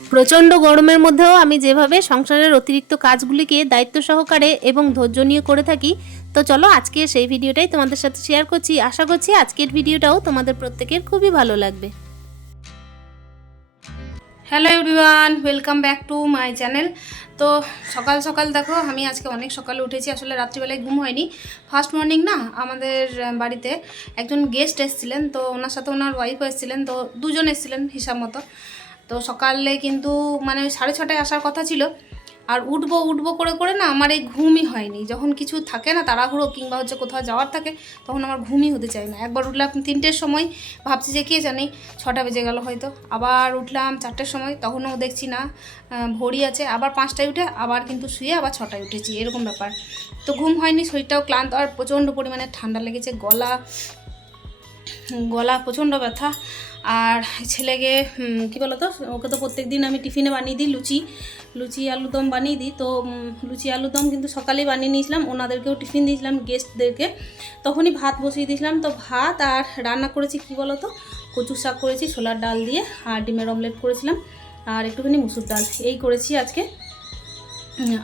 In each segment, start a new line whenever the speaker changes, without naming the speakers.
প্রচণ্ড গরমের মধ্যেও আমি যেভাবে সংসারের অতিরিক্ত কাজগুলিকে দায়িত্ব সহকারে এবং ধৈর্য নিয়ে করে থাকি, তো চলো আজকে সেই ভিডিওটাই তোমাদের সাথে শেয়ার করছি। আশা করছি আজকের ভিডিওটাও তোমাদের প্রত্যেকের খুবই ভালো লাগবে। Hello everyone welcome back to my channel তো সকাল সকাল দেখো, আমি আজকে অনেক সকালে উঠেছি, আসলে রাত্রিবেলায় ঘুম হয়নি। ফার্স্ট মর্নিং না, আমাদের বাড়িতে একজন গেস্ট এসেছিলেন, তো ওনার সাথে ওনার ওয়াইফ এসেছিলেন, তো দুজন এসেছিলেন হিসাব মতো। তো সকালে কিন্তু মানে সাড়ে ছটায় আসার কথা ছিল। আর উঠবো উঠবো করে করে না আমার এই ঘুমই হয়নি। যখন কিছু থাকে না তাড়াহুড়ো কিংবা হচ্ছে কোথাও যাওয়ার থাকে, তখন আমার ঘুমই হতে চায় না। একবার উঠলাম তিনটের সময়, ভাবছি যে কে জানি, ছটা বেজে গেল হয়তো। আবার উঠলাম চারটের সময়, তখনও দেখছি না ভোরই আছে। আবার পাঁচটায় উঠে আবার কিন্তু শুয়ে আবার ছটায় উঠেছি, এরকম ব্যাপার। তো ঘুম হয়নি, শরীরটাও ক্লান্ত আর প্রচণ্ড পরিমাণে ঠান্ডা লেগেছে, গলা গলা প্রচণ্ড ব্যথা। আর ছেলেকে কি বলতো, ওকে তো প্রত্যেক দিন আমি টিফিনে বানিয়ে দিই, লুচি লুচি আলুদম বানিয়ে দিই। তো লুচি আলুদম কিন্তু সকালেই বানিয়ে নিয়েছিলাম, ওনাদেরকেও টিফিন দিয়েছিলাম, গেস্টদেরকে। তখনই ভাত বসিয়ে দিয়েছিলাম। তো ভাত আর রান্না করেছি কি বলতো কচু শাক করেছি, ছোলার ডাল দিয়ে, আর ডিমের অমলেট করেছিলাম, আর একটুখানি মুসুর ডাল। এই করেছি আজকে।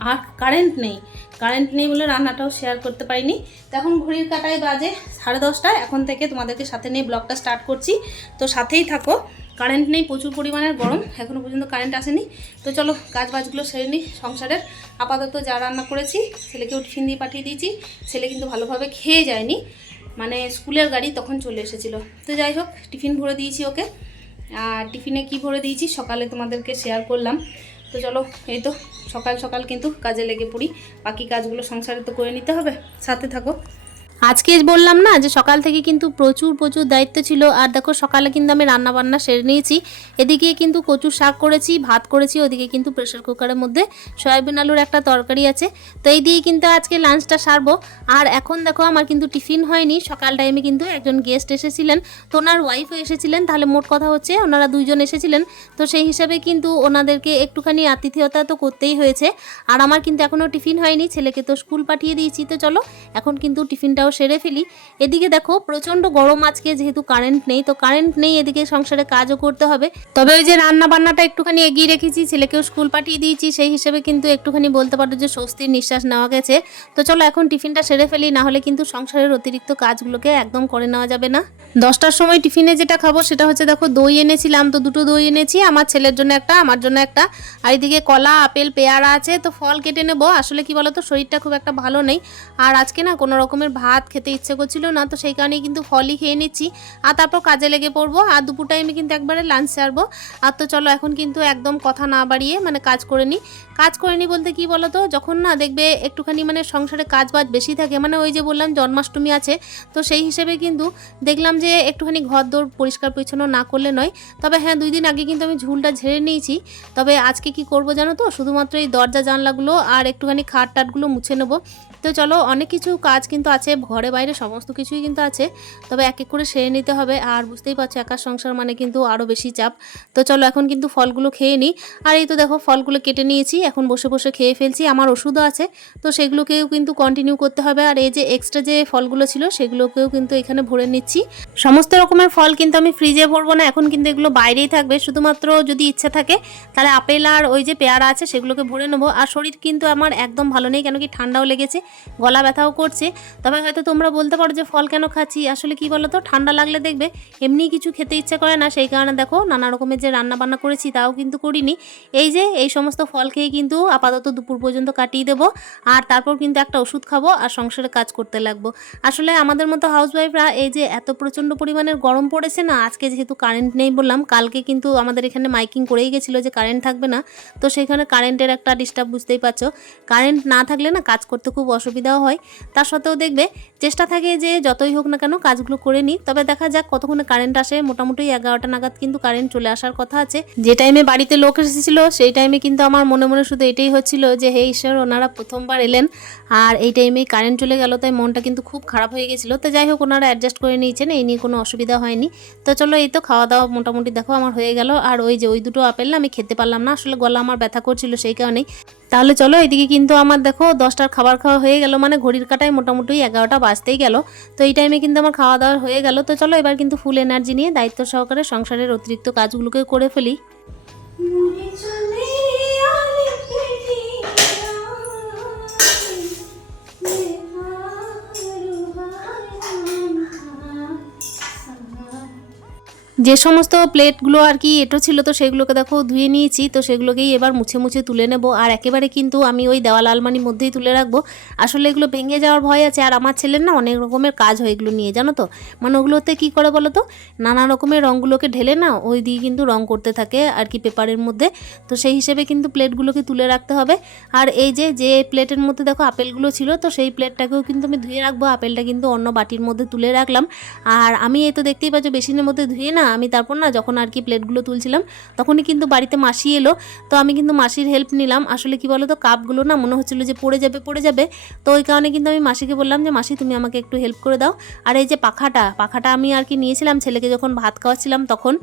আর কারেন্ট নেই। কারেন্ট নেই বলে রান্নাটাও শেয়ার করতে পারিনি। তো এখন ঘড়ির কাটায় বাজে সাড়ে দশটা এখন থেকে তোমাদেরকে সাথে নিয়ে ব্লগটা স্টার্ট করছি। তো সাথেই থাকো। কারেন্ট নেই, প্রচুর পরিমাণের গরম। এখনও পর্যন্ত কারেন্ট আসেনি। তো চলো কাজ বাজগুলো সেরে নিই সংসারের। আপাতত যা রান্না করেছি ছেলেকেও টিফিন দিয়ে পাঠিয়ে দিয়েছি। ছেলে কিন্তু ভালোভাবে খেয়ে যায়নি। মানে স্কুলের গাড়ি তখন চলে এসেছিল। তো যাই হোক, টিফিন ভরে দিয়েছি ওকে। আর টিফিনে কি ভরে দিয়েছি, সকালে তোমাদেরকে শেয়ার করলাম। তো চলো, এই তো সকাল সকাল কিন্তু কাজে লেগে পড়ি। বাকি কাজগুলো সংসারে তো করে নিতে হবে, সাথে থাকো। আজকে বললাম না যে সকাল থেকে কিন্তু প্রচুর প্রচুর দায়িত্ব ছিল। আর দেখো, সকালে কিন্তু আমি রান্না বান্না সেরে নিয়েছি। এদিকে কিন্তু কচু শাক করেছি, ভাত করেছি, ওদিকে কিন্তু প্রেশার কুকারের মধ্যে সয়াবিন আলুর একটা তরকারি আছে। তো এই দিয়ে কিন্তু আজকে লাঞ্চটা সারবো। আর এখন দেখো, আমার কিন্তু টিফিন হয়নি। সকাল টাইমে কিন্তু একজন গেস্ট এসেছিলেন। তো ওনার ওয়াইফও এসেছিলেন। তাহলে মোট কথা হচ্ছে, ওনারা দুইজন এসেছিলেন। তো সেই হিসাবে কিন্তু ওনাদেরকে একটুখানি আতিথেয়তা তো করতেই হয়েছে। আর আমার কিন্তু এখনও টিফিন হয়নি। ছেলেকে তো স্কুল পাঠিয়ে দিয়েছি। তো চলো, এখন কিন্তু টিফিনটাও সেরে ফেলি। এদিকে দেখো, প্রচণ্ড গরম আজকে, যেহেতু কারেন্ট নেই, তো কারেন্ট নেই, এদিকে সংসারে কাজও করতে হবে। তবে ওই যে রান্না বান্নাটা একটুখানি এগিয়ে রেখেছি, ছেলেকেও স্কুল পাঠিয়ে দিয়েছি, সেই হিসেবে কিন্তু একটুখানি বলতে পারো যে স্বস্তির নিঃশ্বাস নেওয়া গেছে। তো চলো এখন টিফিনটা সেরে ফেলি না হলে কিন্তু সংসারের অতিরিক্ত কাজগুলোকে একদম করে নেওয়া যাবে না। দশটার সময় টিফিনে যেটা খাব, সেটা হচ্ছে দেখো, দই এনেছিলাম, তো দুটো দই এনেছি, আমার ছেলের জন্য একটা, আমার জন্য একটা। আর এদিকে কলা, আপেল, পেয়ারা আছে, তো ফল কেটে নেব। আসলে কি বলতো, শরীরটা খুব একটা ভালো নেই। আর আজকে না, কোনো রকমের ভাত খেতে ইচ্ছে করছিল না, তো সেই কারণেই কিন্তু ফলই খেয়ে নিচ্ছি। আর তারপর কাজে লেগে পড়ব, আর দুপুর টাইমে কিন্তু একবারে লাঞ্চ সারবো আর তো চলো, এখন কিন্তু একদম কথা না বাড়িয়ে মানে কাজ করে নিই কাজ করে নিই বলতে কি বলতো, যখন না দেখবে একটুখানি মানে সংসারে কাজ বাজ বেশি থাকে মানে ওই যে বললাম জন্মাষ্টমী আছে, তো সেই হিসেবে কিন্তু দেখলাম যে একটুখানি ঘর দৌড় পরিষ্কার পরিচ্ছন্ন না করলে নয়। তবে হ্যাঁ দুই দিন আগে কিন্তু আমি ঝুলটা ঝেড়ে নিয়েছি। তবে আজকে কি করব জানো তো, শুধুমাত্র এই দরজা জানলাগুলো আর একটুখানি খাট টাটগুলো মুছে নেব। তো চলো, অনেক কিছু কাজ কিন্তু আছে ঘরে বাইরে সমস্ত কিছুই কিন্তু আছে, তবে এক এক করে সেরে নিতে হবে। আর বুঝতেই পারছ একা সংসার মানে কিন্তু আরও বেশি চাপ। তো চলো এখন কিন্তু ফলগুলো খেয়ে নিই। আর এই তো দেখো, ফলগুলো কেটে নিয়েছি, এখন বসে বসে খেয়ে ফেলছি। আমার ওষুধও আছে, তো সেগুলোকেও কিন্তু কন্টিনিউ করতে হবে। আর এই যে এক্সট্রা যে ফলগুলো ছিল, সেগুলোকেও কিন্তু এখানে ভরে নিচ্ছি। সমস্ত রকমের ফল কিন্তু আমি ফ্রিজে ভরবো না, এখন কিন্তু এগুলো বাইরেই থাকবে। শুধুমাত্র যদি ইচ্ছা থাকে, তাহলে আপেল আর ওই যে পেয়ারা আছে, সেগুলোকে ভরে নেব। আর শরীর কিন্তু আমার একদম ভালো নেই, কেন কি ঠান্ডাও লেগেছে, গলা ব্যথাও করছে। তবে হয়তো তোমরা বলতে পারো যে ফল কেন খাচ্ছি? আসলে কি বলো তো ঠান্ডা লাগলে দেখবে এমনি কিছু খেতে ইচ্ছে করে না। সেই কারণে দেখো, নানা রকমের যে রান্না বান্না করেছি তাও কিন্তু করিনি। এই যে, এই সমস্ত ফল খেয়ে কিন্তু আপাতত দুপুর পর্যন্ত কাটিয়ে দেবো। আর তারপর কিন্তু একটা ওষুধ খাব আর সংসারে কাজ করতে লাগবো। আসলে আমাদের মতো হাউসওয়াইফরা এই যে এত প্রচণ্ড পরিমাণের গরম পড়েছে না, আজকে যেহেতু কারেন্ট নেই বললাম, কালকে কিন্তু আমাদের এখানে মাইকিং করেই গেছিল যে কারেন্ট থাকবে না। তো সেখানে কারেন্টের একটা ডিস্টার্ব বুঝতেই পারছ। কারেন্ট না থাকলে না কাজ করতে খুব অসুবিধাও হয়। তার সত্ত্বেও দেখবে চেষ্টা থাকে যে যতই হোক না কেন কাজগুলো করে নিই তবে দেখা যাক কতক্ষণে কারেন্ট আসে। মোটামুটি এগারোটা নাগাদ কিন্তু কারেন্ট চলে আসার কথা আছে। যে টাইমে বাড়িতে লোক এসেছিল, সেই টাইমে কিন্তু আমার মনে মনে শুধু এটাই হচ্ছিল যে, হে ঈশ্বর, ওনারা প্রথমবার এলেন। আর এই টাইমেই কারেন্ট চলে গেল, তাই মনটা কিন্তু খুব খারাপ হয়ে গেছিল। তো যাই হোক, ওনারা অ্যাডজাস্ট করে নিয়েছেন, এই নিয়ে কোনো অসুবিধা হয়নি। তো চলো, এই তো খাওয়া দাওয়া মোটামুটি দেখো আমার হয়ে গেল। আর ওই যে, ওই দুটো আপেল না, আমি খেতে পারলাম না। আসলে গলা আমার ব্যথা করছিল সেই কারণেই। তাহলে চলো এদিকে কিন্তু আমার দেখো দশটার খাবার খাওয়া হয়ে গেল মানে ঘড়ির কাটায় মোটামুটি এগারোটা বাজতেই গেল। তো এই টাইমে কিন্তু আমার খাওয়া দাওয়া হয়ে গেল। তো চলো এবার কিন্তু ফুল এনার্জি নিয়ে দায়িত্ব সহকারে সংসারের অতিরিক্ত কাজগুলোকে করে ফেলি। যে সমস্ত প্লেটগুলো আর কি এটো ছিল তো সেগুলোকে দেখো ধুয়ে নিয়েছি, তো সেগুলোকেই এবার মুছে মুছে তুলে নেব। আর একেবারে কিন্তু আমি ওই দেওয়াল আলমারির মধ্যেই তুলে রাখব। আসলে এগুলো ভেঙে যাওয়ার ভয় আছে। আর আমার ছেলের না অনেক রকমের কাজ হয় এগুলো নিয়ে, জানো তো? মানে ওগুলোতে কী করে বলো তো? নানা রকমের রঙগুলোকে ঢেলে না ওই দিয়ে কিন্তু রং করতে থাকে আর কি পেপারের মধ্যে। তো সেই হিসেবে কিন্তু প্লেটগুলোকে তুলে রাখতে হবে। আর এই যে যে প্লেটের মধ্যে দেখো আপেলগুলো ছিল, তো সেই প্লেটটাকেও কিন্তু আমি ধুয়ে রাখব। আপেলটা কিন্তু অন্য বাটির মধ্যে তুলে রাখলাম। আর আমি এই তো দেখতেই পাচ্ছ, বেসিনের মধ্যে ধুয়ে না আমি তারপর না যখন আর কি প্লেটগুলো তুলছিলাম, তখনই কিন্তু বাড়িতে মাসি এলো। তো আমি কিন্তু মাসির হেল্প নিলাম। আসলে কি বলো তো কাপগুলো না মনে হচ্ছিল যে পড়ে যাবে পড়ে যাবে। তো ওই কারণে কিন্তু আমি মাসিকে বললাম যে, মাসি, তুমি আমাকে একটু হেল্প করে দাও। আর এই যে পাখাটা পাখাটা আমি আর কি নিয়েছিলাম। ছেলেকে যখন ভাত খাওয়াচ্ছিলাম তখন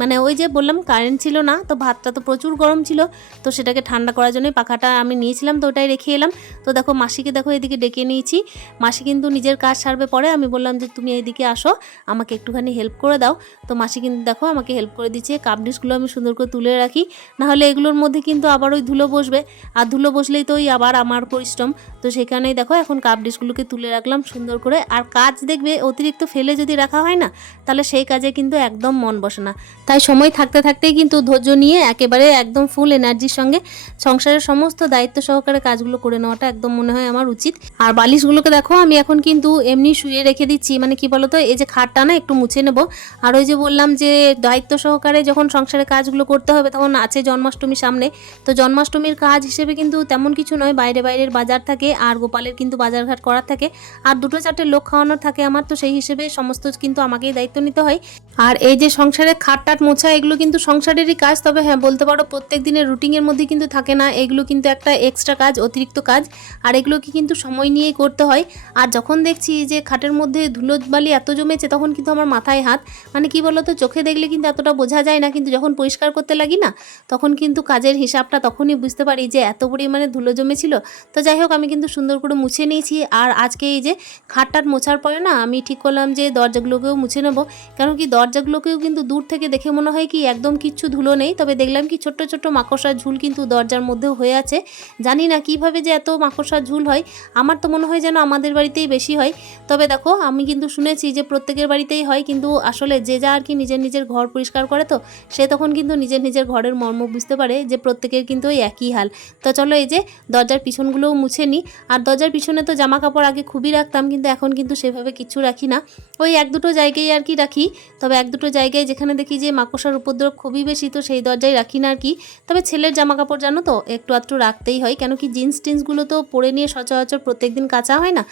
মানে ওই যে বললাম কারেন্ট ছিল না, তো ভাতটা তো প্রচুর গরম ছিল, তো সেটাকে ঠান্ডা করার জন্যই পাখাটা আমি নিয়েছিলাম, তো ওটাই রেখে এলাম। তো দেখো মাসিকে দেখো এদিকে ডেকে নিয়েছি। মাসি কিন্তু নিজের কাজ সারবে পরে, আমি বললাম যে তুমি এদিকে আসো, আমাকে একটুখানি হেল্প করে দাও। তো মাসি কিন্তু দেখো আমাকে হেল্প করে দিচ্ছে কাপ ডিশগুলো আমি সুন্দর করে তুলে রাখি। নাহলে এগুলোর মধ্যে কিন্তু আবার ওই ধুলো বসবে, আর ধুলো বসলেই তো ওই আবার আমার পরিশ্রম। তো সেখানেই দেখো এখন কাপ ডিশগুলোকে তুলে রাখলাম সুন্দর করে। আর কাজ দেখবে অতিরিক্ত ফেলে যদি রাখা হয় না, তাহলে সেই কাজে কিন্তু একদম মন বসে না। তাই সময় থাকতে থাকতেই কিন্তু ধৈর্য নিয়ে একেবারে একদম ফুল এনার্জির সঙ্গে সংসারের সমস্ত দায়িত্ব সহকারে কাজগুলো করে নেওয়াটা একদম মনে হয় আমার উচিত। আর বালিশগুলোকে দেখো, আমি এখন কিন্তু এমনি শুয়ে রেখে দিচ্ছি মানে কি বলতো, এই যে খাটটা না একটু মুছে নেব। আর ওই যে বললাম যে দায়িত্ব সহকারে যখন সংসারে কাজগুলো করতে হবে তখন আছে জন্মাষ্টমী সামনে। তো জন্মাষ্টমীর কাজ হিসেবে কিন্তু তেমন কিছু নয়, বাইরে বাইরের বাজার থাকে, আর গোপালের কিন্তু বাজারঘাট করার থাকে, আর দুটো চারটে লোক খাওয়ানোর থাকে আমার। তো সেই হিসেবে সমস্ত কিন্তু আমাকেই দায়িত্ব নিতে হয়। আর এই যে সংসারের খাট টাট মোছা, এগুলো কিন্তু সংসারেরই কাজ। তবে হ্যাঁ বলতে পারো প্রত্যেক দিনের রুটিনের মধ্যে কিন্তু থাকে না। এগুলো কিন্তু একটা এক্সট্রা কাজ, অতিরিক্ত কাজ। আর এগুলোকে কিন্তু সময় নিয়েই করতে হয়। আর যখন দেখছি যে খাটের মধ্যে ধুলো বালি এত জমেছে, তখন কিন্তু আমার মাথায় হাত। মানে কি বলতো, চোখে দেখলে কিন্তু এতটা বোঝা যায় না। কিন্তু যখন পরিষ্কার করতে লাগি না, তখন কিন্তু কাজের হিসাবটা তখনই বুঝতে পারি যে এত পরিমাণে ধুলো জমেছিল। তো যাই হোক, আমি কিন্তু সুন্দর করে মুছে নিয়েছি। আর আজকে এই যে খাটটাট মোছার পরে না, আমি ঠিক করলাম যে দরজাগুলোকেও মুছে নেব। কেন কি দরজাগুলোকেও কিন্তু দূর থেকে দেখে মনে হয় কি একদম কিচ্ছু ধুলো নেই, তবে দেখলাম কি ছোট্ট ছোট্ট মাকড়সার ঝুল কিন্তু দরজার মধ্যেও হয়ে আছে। জানি না কীভাবে যে এত মাকড়সার ঝুল হয়, আমার তো মনে হয় যেন আমাদের বাড়িতেই বেশি হয়। তবে দেখো, আমি কিন্তু শুনেছি যে প্রত্যেকের বাড়িতেই হয়, কিন্তু আসলে যে যা আর কি নিজের নিজের ঘর পরিষ্কার করে তো, সে তখন কিন্তু নিজের নিজের ঘরের মর্ম বুঝতে পারে যে প্রত্যেকের কিন্তু ওই একই হাল। তো চলো এই যে দরজার পিছনগুলোও মুছে নিই। আর দরজার পিছনে তো জামা কাপড় আগে খুবই রাখতাম, কিন্তু এখন কিন্তু সেভাবে কিছু রাখি না। ওই এক দুটো জায়গায় আর কি রাখি, তবে এক দুটো জায়গায় যেখানে দেখি যে মাকড়সার উপদ্রব খুবই বেশি, তো সেই দরজায় রাখি না আর কি। তবে ছেলের জামা কাপড় জানো তো, একটু আধটু রাখতেই হয়। কেন কি জিন্স টিন্সগুলো তো পরে নিয়ে সচরাচর প্রত্যেকদিন কাঁচা হয় না।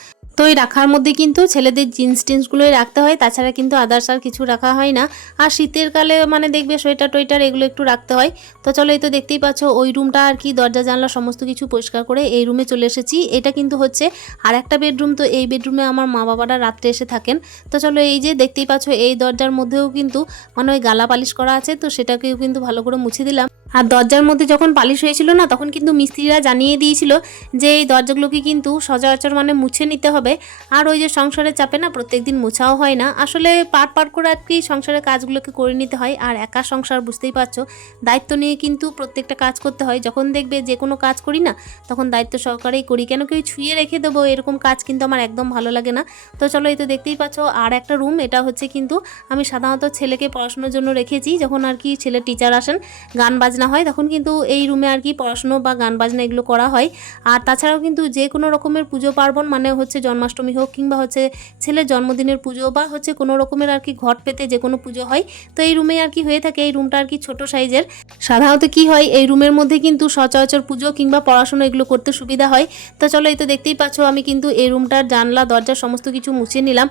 তো রাখার মধ্যে কিন্তু ছেলেদের জিন্স টিন্সগুলোই রাখতে হয়। তাছাড়া কিন্তু আদার্স আর কিছু রাখা হয় না। আর শীতের কালে মানে দেখবে সোয়েটার টোয়েটার এগুলো একটু রাখতে হয়। তো চলো এই তো দেখতেই পাচ্ছ, ওই রুমটা আর কি, দরজা, জানলা সমস্ত কিছু পরিষ্কার করে এই রুমে চলে এসেছি। এটা কিন্তু হচ্ছে আর একটা বেডরুম তো এই বেডরুমে আমার মা বাবারা রাত্রে এসে থাকেন। তো চলো এই যে দেখতেই পাচ্ছ, এই দরজার মধ্যেও কিন্তু মানে ওই গালা পালিশ করা আছে, তো সেটাকেও কিন্তু ভালো করে মুছে দিলাম। আর দরজার মধ্যে যখন পালিশ হয়েছিল না, তখন কিন্তু মিস্ত্রিরা জানিয়ে দিয়েছিল যে এই দরজাগুলোকে কিন্তু সচরাচর মানে মুছে নিতে হবে। আর ওই যে সংসারের চাপে না প্রত্যেকদিন মোছাও হয় না। আসলে পাট পাট করে আর কি সংসারের কাজগুলোকে করে নিতে হয়। আর একা সংসার বুঝতেই পারছ, দায়িত্ব নিয়ে কিন্তু প্রত্যেকটা কাজ করতে হয়। যখন দেখবে যে কোনো কাজ করি না, তখন দায়িত্ব সহকারেই করি। কেন কি ওই ছুঁয়ে রেখে দেবো, এরকম কাজ কিন্তু আমার একদম ভালো লাগে না। তো চলো এই তো দেখতেই পাচ্ছ, আর একটা রুম, এটা হচ্ছে কিন্তু আমি সাধারণত ছেলেকে পড়াশোনার জন্য রেখেছি। যখন আর কি ছেলে টিচার আসেন, গান বাজনা হয়, তখন কিন্তু এই রুমে আর কি পড়াশুনো বা গান বাজনা এগুলো করা হয়। আর তাছাড়াও কিন্তু যে কোনো রকমের পুজো পার্বণ মানে হচ্ছে জন্মাষ্টমী হোক কিংবা হচ্ছে ছেলের জন্মদিনের পুজো বা হচ্ছে কোনো রকমের আর কি ঘট পেতে যে কোনো পুজো হয়, তো এই রুমে আর কি হয়ে থাকে, এই রুমটা আর কি ছোট সাইজের সাধারণত কি হয়, এই রুমের মধ্যে কিন্তু সচরাচর পুজো কিংবা পড়াশুনো এগুলো করতে সুবিধা হয়। তো চলো এই তো দেখতেই পাচ্ছ, আমি কিন্তু এই রুমটার জানলা দরজা সমস্ত কিছু মুছে নিলাম।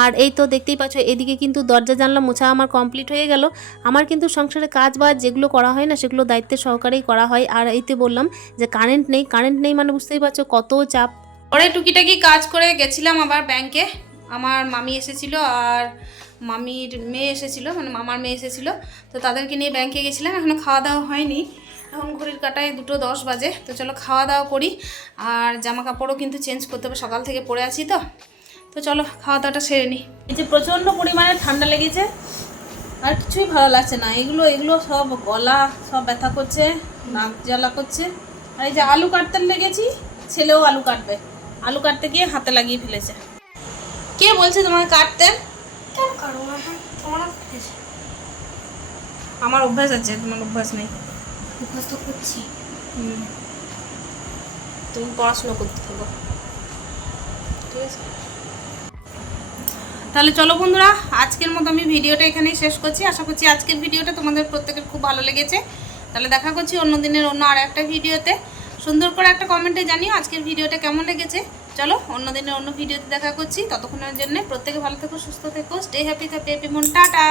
আর এই তো দেখতেই পাচ্ছ, এদিকে কিন্তু দরজা জানলা মোছা আমার কমপ্লিট হয়ে গেল। আমার কিন্তু সংসারে কাজ বাজ যেগুলো করা হয় না, সেগুলো দায়িত্বের সহকারেই করা হয়। আর এইতে বললাম যে কারেন্ট নেই কারেন্ট নেই মানে বুঝতেই পারছ কত চাপ। পরে টুকিটাকি কাজ করে গেছিলাম আবার ব্যাংকে আমার মামি এসেছিল আর মামির মেয়ে এসেছিল মানে মামার মেয়ে এসেছিল। তো তাদেরকে নিয়ে ব্যাংকে গেছিলাম এখনও খাওয়া দাওয়া হয়নি। এখন ঘড়ির কাটায় দুটো দশ বাজে তো চলো খাওয়া দাওয়া করি। আর জামা কাপড়ও কিন্তু চেঞ্জ করতে হবে সকাল থেকে পরে আছি তো। তো চলো খাওয়া দাওয়াটা সেরে নিই এই যে প্রচণ্ড পরিমাণে ঠান্ডা লেগেছে
আর কিছুই ভালো লাগছে না। এগুলো এগুলো সব গলা সব ব্যথা করছে নাক জ্বালা করছে। আর এই যে আলু কাটতে লেগেছি ছেলেও আলু কাটবে। আলু কাটতে গিয়ে হাতে লাগিয়ে ফেলেছে। কে বলছে তোমাকে কাটতে?
হ্যাঁ
আমার অভ্যাস আছে তোমার অভ্যাস নেই।
অভ্যাস তো করছি।
তুমি পড়াশোনা করতে থাকো। ঠিক আছে? তাহলে চলো বন্ধুরা, আজকের মতো আমি ভিডিওটা এখানেই শেষ করছি। আশা করছি আজকের ভিডিওটা তোমাদের প্রত্যেকের খুব ভালো লেগেছে। তাহলে দেখা করছি অন্য দিনের অন্য আর একটা ভিডিওতে। সুন্দর করে একটা কমেন্টে জানিও আজকের ভিডিওটা কেমন লেগেছে। চলো অন্য দিনের অন্য ভিডিওতে দেখা করছি। ততক্ষণের জন্য প্রত্যেকে ভালো থেকো, সুস্থ থেকো স্টে হ্যাপি থাকে হ্যাপি মন। টাটা!